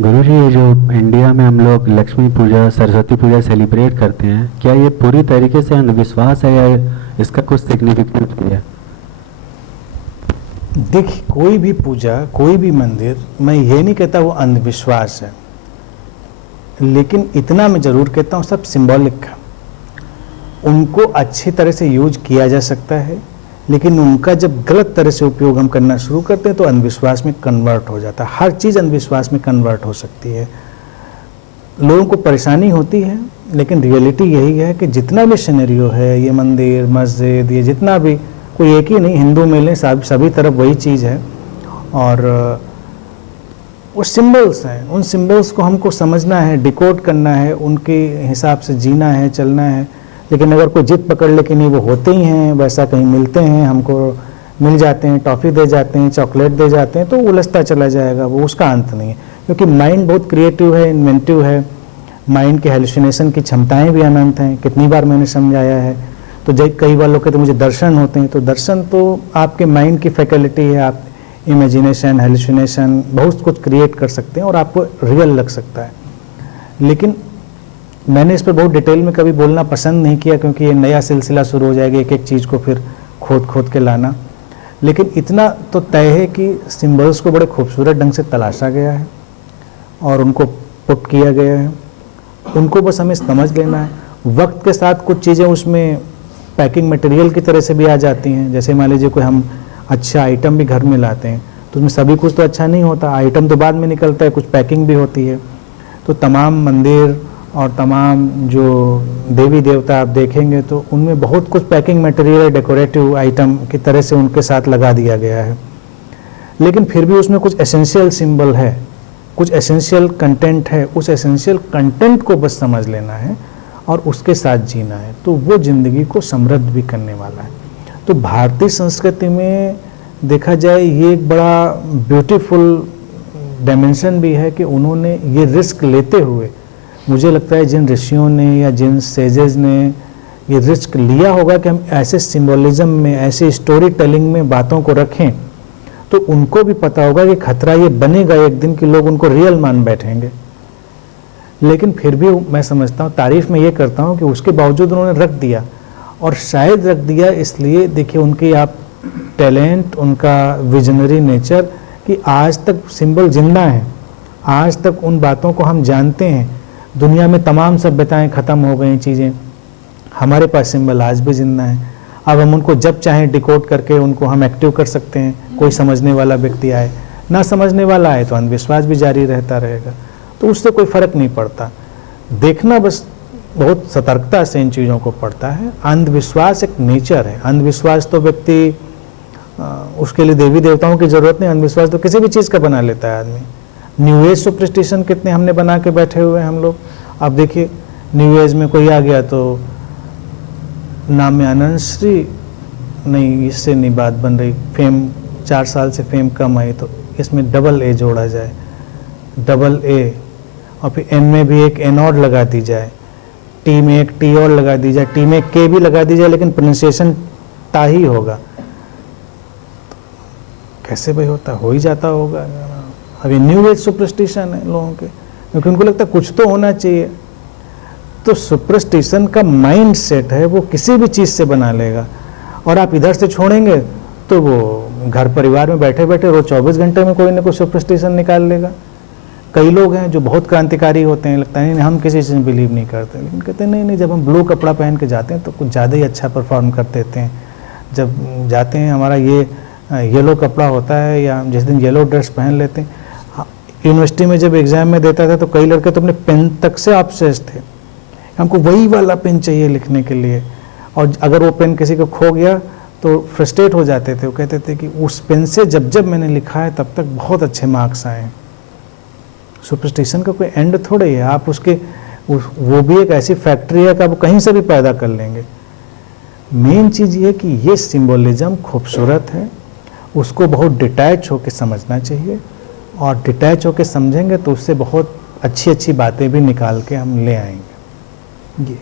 गुरु जी, ये जो इंडिया में हम लोग लक्ष्मी पूजा सरस्वती पूजा सेलिब्रेट करते हैं, क्या ये पूरी तरीके से अंधविश्वास है या इसका कुछ सिग्निफिकेंस भी है? देखिए, कोई भी पूजा, कोई भी मंदिर, मैं ये नहीं कहता वो अंधविश्वास है, लेकिन इतना मैं जरूर कहता हूँ सब सिंबॉलिक है। उनको अच्छी तरह से यूज किया जा सकता है, लेकिन उनका जब गलत तरह से उपयोग हम करना शुरू करते हैं तो अंधविश्वास में कन्वर्ट हो जाता है। हर चीज़ अंधविश्वास में कन्वर्ट हो सकती है। लोगों को परेशानी होती है, लेकिन रियलिटी यही है कि जितना भी सिनेरियो है, ये मंदिर मस्जिद, ये जितना भी, कोई एक ही नहीं, हिंदू में लें सभी तरफ वही चीज़ है। और वो सिंबल्स हैं, उन सिंबल्स को हमको समझना है, डिकोड करना है, उनके हिसाब से जीना है, चलना है। लेकिन अगर कोई जिद पकड़ ले कि नहीं वो होते ही हैं, वैसा कहीं मिलते हैं, हमको मिल जाते हैं, टॉफ़ी दे जाते हैं, चॉकलेट दे जाते हैं, तो उलझता चला जाएगा, वो उसका अंत नहीं है। क्योंकि माइंड बहुत क्रिएटिव है, इन्वेंटिव है, माइंड के हेलुसिनेशन की क्षमताएं भी अनंत हैं। कितनी बार मैंने समझाया है। तो जब कई बार लोग कहते हैं मुझे दर्शन होते हैं, तो दर्शन तो आपके माइंड की फैकल्टी है। आप इमेजिनेशन, हेलुसिनेशन, बहुत कुछ क्रिएट कर सकते हैं और आपको रियल लग सकता है। लेकिन मैंने इस पर बहुत डिटेल में कभी बोलना पसंद नहीं किया, क्योंकि ये नया सिलसिला शुरू हो जाएगा, एक एक चीज़ को फिर खोद के लाना। लेकिन इतना तो तय है कि सिंबल्स को बड़े खूबसूरत ढंग से तलाशा गया है और उनको पुट किया गया है। उनको बस हमें समझ लेना है। वक्त के साथ कुछ चीज़ें उसमें पैकिंग मटेरियल की तरह से भी आ जाती हैं। जैसे मान लीजिए कोई हम अच्छा आइटम भी घर में लाते हैं, तो उसमें सभी कुछ तो अच्छा नहीं होता, आइटम तो बाद में निकलता है, कुछ पैकिंग भी होती है। तो तमाम मंदिर और तमाम जो देवी देवता आप देखेंगे तो उनमें बहुत कुछ पैकिंग मटेरियल, डेकोरेटिव आइटम की तरह से उनके साथ लगा दिया गया है। लेकिन फिर भी उसमें कुछ एसेंशियल सिंबल है, कुछ एसेंशियल कंटेंट है। उस एसेंशियल कंटेंट को बस समझ लेना है और उसके साथ जीना है, तो वो ज़िंदगी को समृद्ध भी करने वाला है। तो भारतीय संस्कृति में देखा जाए ये एक बड़ा ब्यूटीफुल डायमेंशन भी है कि उन्होंने ये रिस्क लेते हुए, मुझे लगता है जिन ऋषियों ने या जिन सेजेस ने ये रिस्क लिया होगा कि हम ऐसे सिंबोलिज्म में, ऐसे स्टोरी टेलिंग में बातों को रखें, तो उनको भी पता होगा कि खतरा ये बनेगा एक दिन कि लोग उनको रियल मान बैठेंगे। लेकिन फिर भी मैं समझता हूँ, तारीफ में ये करता हूँ कि उसके बावजूद उन्होंने रख दिया। और शायद रख दिया इसलिए, देखिए उनकी आप टैलेंट, उनका विजनरी नेचर, कि आज तक सिंबल जिंदा है, आज तक उन बातों को हम जानते हैं। दुनिया में तमाम सभ्यताएं ख़त्म हो गई चीज़ें, हमारे पास सिंबल आज भी जिंदा है। अब हम उनको जब चाहें डिकोड करके उनको हम एक्टिव कर सकते हैं। कोई समझने वाला व्यक्ति आए, ना समझने वाला आए, तो अंधविश्वास भी जारी रहता रहेगा, तो उससे कोई फ़र्क नहीं पड़ता। देखना बस बहुत सतर्कता से इन चीज़ों को पड़ता है। अंधविश्वास एक नेचर है। अंधविश्वास तो व्यक्ति, उसके लिए देवी देवताओं की ज़रूरत नहीं, अंधविश्वास तो किसी भी चीज़ का बना लेता है आदमी। न्यू एज सुपरस्टिशन कितने हमने बना के बैठे हुए हैं हम लोग। आप देखिए, न्यू एज में कोई आ गया तो नाम में आनंद श्री, नहीं इससे नहीं बात बन रही, फेम 4 साल से फेम कम आई, तो इसमें डबल ए जोड़ा जाए, डबल ए, और फिर एन में भी एक एन और लगा दी जाए, टी में एक टी और लगा दी जाए, टी में के भी लगा दी जाए, लेकिन प्रोनाउंसिएशन ता ही होगा। कैसे भाई होता, हो ही जाता होगा। अभी न्यू एज सुपरस्टिशन है लोगों के, क्योंकि उनको लगता है कुछ तो होना चाहिए। तो सुपरस्टिशन का माइंड सेट है, वो किसी भी चीज़ से बना लेगा। और आप इधर से छोड़ेंगे तो वो घर परिवार में बैठे बैठे रोज 24 घंटे में कोई ना कोई सुपरस्टिशन निकाल लेगा। कई लोग हैं जो बहुत क्रांतिकारी होते हैं, लगता है नहीं हम किसी चीज़ में बिलीव नहीं करते, लेकिन कहते हैं नहीं, जब हम ब्लू कपड़ा पहन के जाते हैं तो कुछ ज़्यादा ही अच्छा परफॉर्म कर देते हैं। जब जाते हैं, हमारा ये येलो कपड़ा होता है, या जिस दिन येलो ड्रेस पहन लेते हैं। यूनिवर्सिटी में जब एग्ज़ाम में देता था तो कई लड़के तो अपने पेन तक से ऑब्सेस्ड थे, हमको वही वाला पेन चाहिए लिखने के लिए। और अगर वो पेन किसी को खो गया तो फ्रस्ट्रेट हो जाते थे। वो कहते थे कि उस पेन से जब मैंने लिखा है तब तक बहुत अच्छे मार्क्स आए। सुपरस्टिशन का कोई एंड थोड़ा ही है। आप उसके वो भी एक ऐसी फैक्ट्री है कि आप कहीं से भी पैदा कर लेंगे। मेन चीज़ ये कि ये सिंबोलिज्म खूबसूरत है, उसको बहुत डिटैच होकर समझना चाहिए, और डिटैच होकर समझेंगे तो उससे बहुत अच्छी अच्छी बातें भी निकाल के हम ले आएंगे। ये